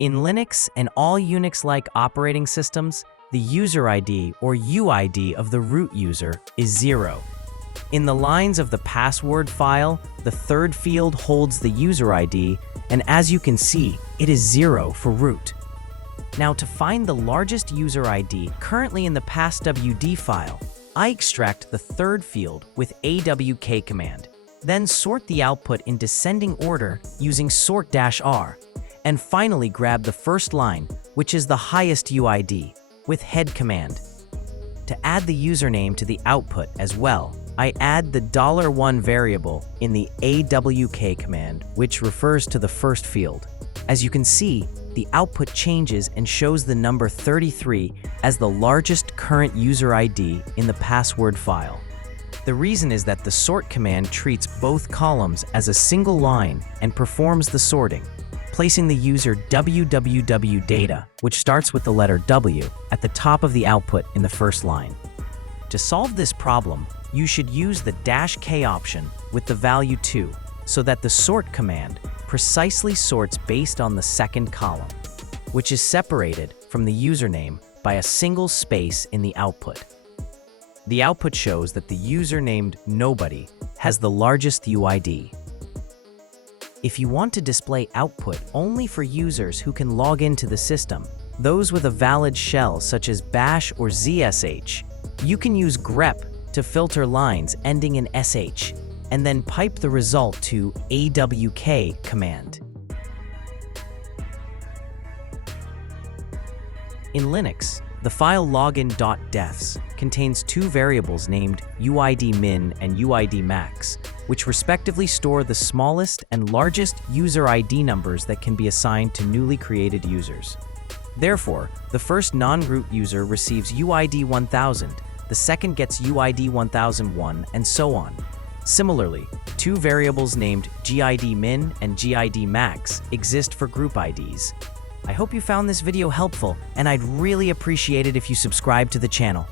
In Linux and all Unix-like operating systems, the user ID or UID of the root user is 0. In the lines of the password file, the third field holds the user ID, and as you can see, it is 0 for root. Now, to find the largest user ID currently in the passwd file, I extract the third field with awk command, then sort the output in descending order using sort-r, and finally grab the first line, which is the highest UID, with head command. To add the username to the output as well, I add the $1 variable in the awk command, which refers to the first field. As you can see, the output changes and shows the number 33 as the largest current user ID in the password file. The reason is that the sort command treats both columns as a single line and performs the sorting, placing the user www data, which starts with the letter W, at the top of the output in the first line. To solve this problem, you should use the -k option with the value 2, so that the sort command precisely sorts based on the second column, which is separated from the username by a single space in the output. The output shows that the user named Nobody has the largest UID. If you want to display output only for users who can log into the system, those with a valid shell such as bash or zsh, you can use grep to filter lines ending in sh, and then pipe the result to awk command. In Linux, the file login.defs contains two variables named UID min and UID max, which respectively store the smallest and largest user ID numbers that can be assigned to newly created users. Therefore, the first non-root user receives UID 1000, the second gets UID 1001, and so on. Similarly, two variables named GID min and GID max exist for group IDs. I hope you found this video helpful, and I'd really appreciate it if you subscribe to the channel.